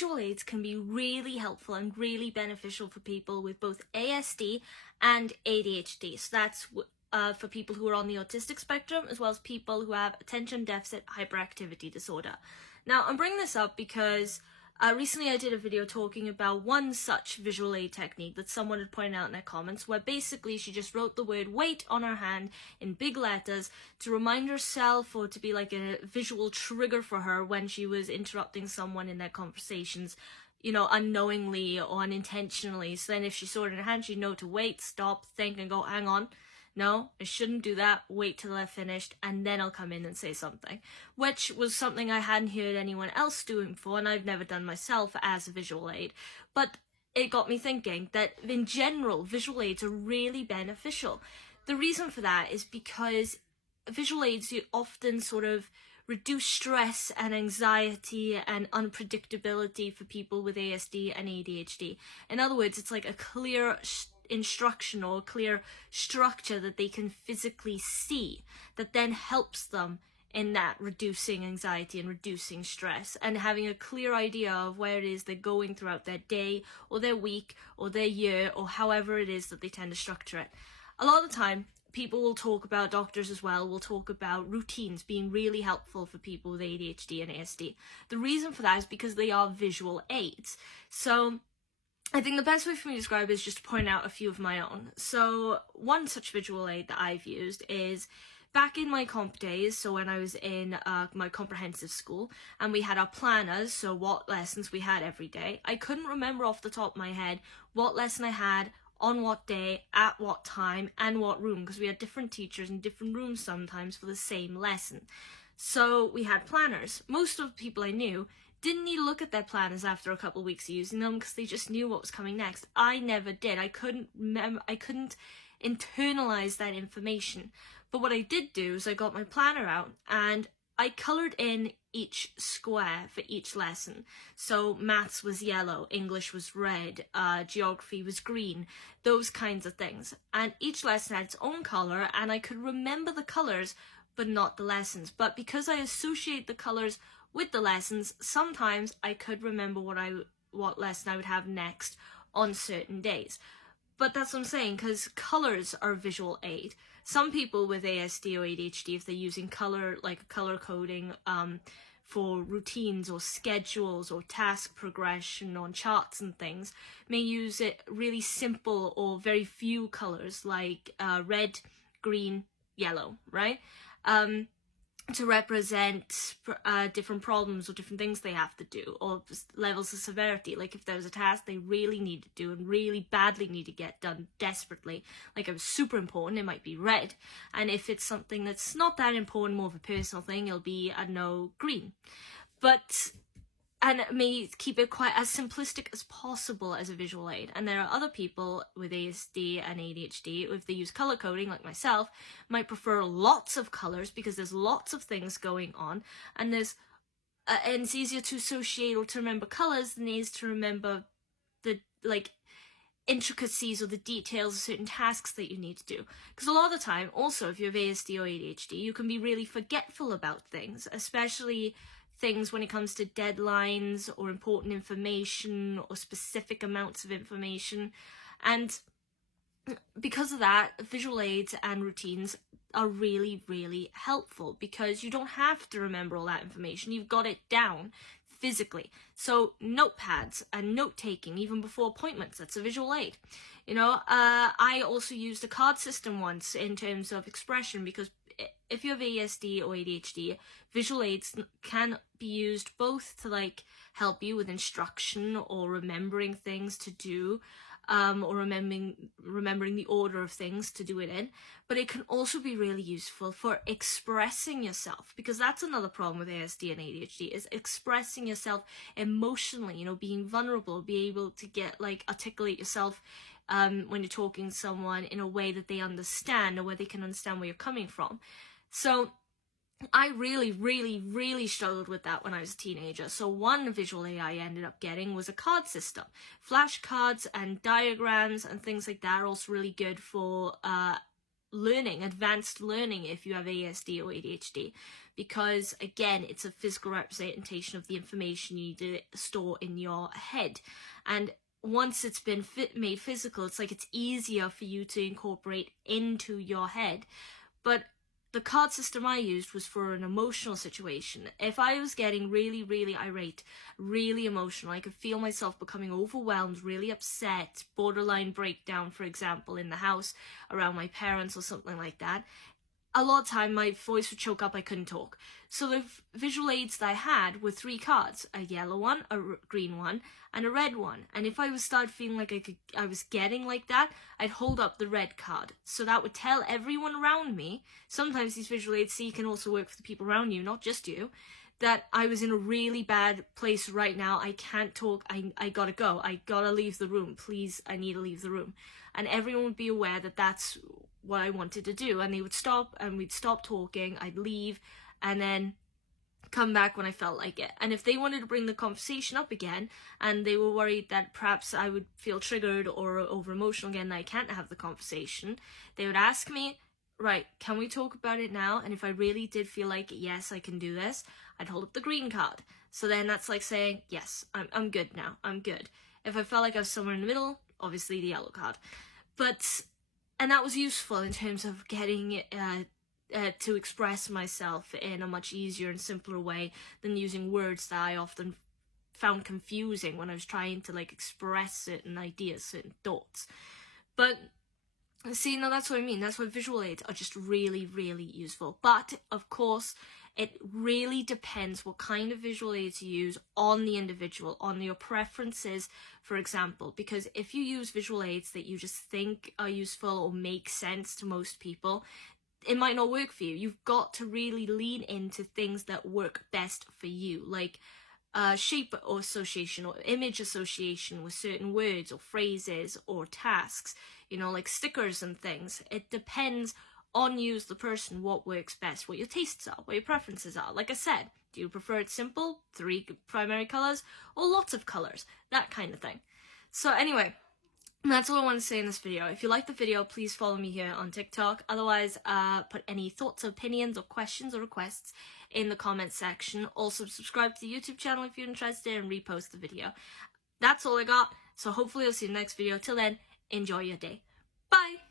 visual aids can be really helpful and really beneficial for people with both ASD and ADHD. So that's for people who are on the autistic spectrum, as well as people who have attention deficit hyperactivity disorder. Now, I'm bringing this up because recently I did a video talking about one such visual aid technique that someone had pointed out in their comments, where basically she just wrote the word wait on her hand in big letters to remind herself, or to be like a visual trigger for her when she was interrupting someone in their conversations, you know, unknowingly or unintentionally. So then if she saw it in her hand, she'd know to wait, stop, think, and go, hang on. No, I shouldn't do that, wait till they're finished, and then I'll come in and say something. Which was something I hadn't heard anyone else doing before, and I've never done myself as a visual aid. But it got me thinking that, in general, visual aids are really beneficial. The reason for that is because visual aids often sort of reduce stress and anxiety and unpredictability for people with ASD and ADHD. In other words, it's like a clear instruction or a clear structure that they can physically see that then helps them in that reducing anxiety and reducing stress, and having a clear idea of where it is they're going throughout their day or their week or their year, or however it is that they tend to structure it. A lot of the time people will talk about, doctors as well, will talk about routines being really helpful for people with ADHD and ASD. The reason for that is because they are visual aids. So I think the best way for me to describe it is just to point out a few of my own. So one such visual aid that I've used is back in my comp days, so when I was in my comprehensive school, and we had our planners, so what lessons we had every day. I couldn't remember off the top of my head what lesson I had, on what day, at what time, and what room, because we had different teachers in different rooms sometimes for the same lesson. So we had planners. Most of the people I knew didn't need to look at their planners after a couple of weeks of using them, because they just knew what was coming next. I never did. I couldn't internalize that information. But what I did do is I got my planner out and I coloured in each square for each lesson. So maths was yellow, English was red, geography was green, those kinds of things. And each lesson had its own colour, and I could remember the colours but not the lessons. But because I associate the colours with the lessons, sometimes I could remember what lesson I would have next on certain days. But that's what I'm saying, because colours are a visual aid. Some people with ASD or ADHD, if they're using colour, like colour coding for routines or schedules or task progression on charts and things, may use it really simple or very few colours, like red, green, yellow, right? To represent different problems or different things they have to do, or levels of severity. Like if there was a task they really need to do and really badly need to get done desperately, like it was super important, it might be red. And if it's something that's not that important, more of a personal thing, it'll be, I don't know, green. And it may keep it quite as simplistic as possible as a visual aid. And there are other people with ASD and ADHD, if they use colour coding like myself, might prefer lots of colours because there's lots of things going on, and and it's easier to associate or to remember colours than it is to remember the intricacies or the details of certain tasks that you need to do. Because a lot of the time, also, if you have ASD or ADHD, you can be really forgetful about things, especially things when it comes to deadlines or important information or specific amounts of information. And because of that, visual aids and routines are really, really helpful, because you don't have to remember all that information. You've got it down physically. So notepads and note-taking, even before appointments, that's a visual aid. You know, I also used a card system once in terms of expression, because if you have ASD or ADHD, visual aids can be used both to help you with instruction or remembering things to do, or remembering the order of things to do it in, but it can also be really useful for expressing yourself, because that's another problem with ASD and ADHD, is expressing yourself emotionally, you know, being vulnerable, be able to articulate yourself when you're talking to someone in a way that they understand, or where they can understand where you're coming from. So I really, really, really struggled with that when I was a teenager. So one visual aid I ended up getting was a card system. Flashcards and diagrams and things like that are also really good for learning, advanced learning, if you have ASD or ADHD, because, again, it's a physical representation of the information you need to store in your head. And once it's been made physical, it's like it's easier for you to incorporate into your head. But the card system I used was for an emotional situation. If I was getting really, really irate, really emotional, I could feel myself becoming overwhelmed, really upset, borderline breakdown, for example, in the house around my parents or something like that. A lot of time my voice would choke up, I couldn't talk. So the visual aids that I had were 3 cards, a yellow one, a green one, and a red one. And if I was started feeling like I was getting like that, I'd hold up the red card. So that would tell everyone around me, sometimes these visual aids can also work for the people around you, not just you, that I was in a really bad place right now. I can't talk, I gotta go, I gotta leave the room, please, I need to leave the room. And everyone would be aware that that's what I wanted to do, and they would stop, and we'd stop talking, I'd leave, and then come back when I felt like it. And if they wanted to bring the conversation up again, and they were worried that perhaps I would feel triggered or over emotional again, that I can't have the conversation, they would ask me, right, can we talk about it now? And if I really did feel like, yes, I can do this, I'd hold up the green card. So then that's like saying, yes, I'm good now, I'm good. If I felt like I was somewhere in the middle, obviously the yellow card. And that was useful in terms of getting to express myself in a much easier and simpler way than using words that I often found confusing when I was trying to express certain ideas, certain thoughts. But see, now that's what I mean. That's why visual aids are just really, really useful. But of course, it really depends what kind of visual aids you use on the individual, on your preferences, for example. Because if you use visual aids that you just think are useful or make sense to most people, it might not work for you. You've got to really lean into things that work best for you, like shape or association or image association with certain words or phrases or tasks, like stickers and things. It depends on you as the person, what works best, what your tastes are, what your preferences are. Like I said, do you prefer it simple, 3 primary colours, or lots of colours? That kind of thing. So anyway, that's all I want to say in this video. If you like the video, please follow me here on TikTok. Otherwise, put any thoughts, opinions, or questions or requests in the comments section. Also, subscribe to the YouTube channel if you're interested and repost the video. That's all I got. So hopefully I'll see you in the next video. Till then, enjoy your day. Bye!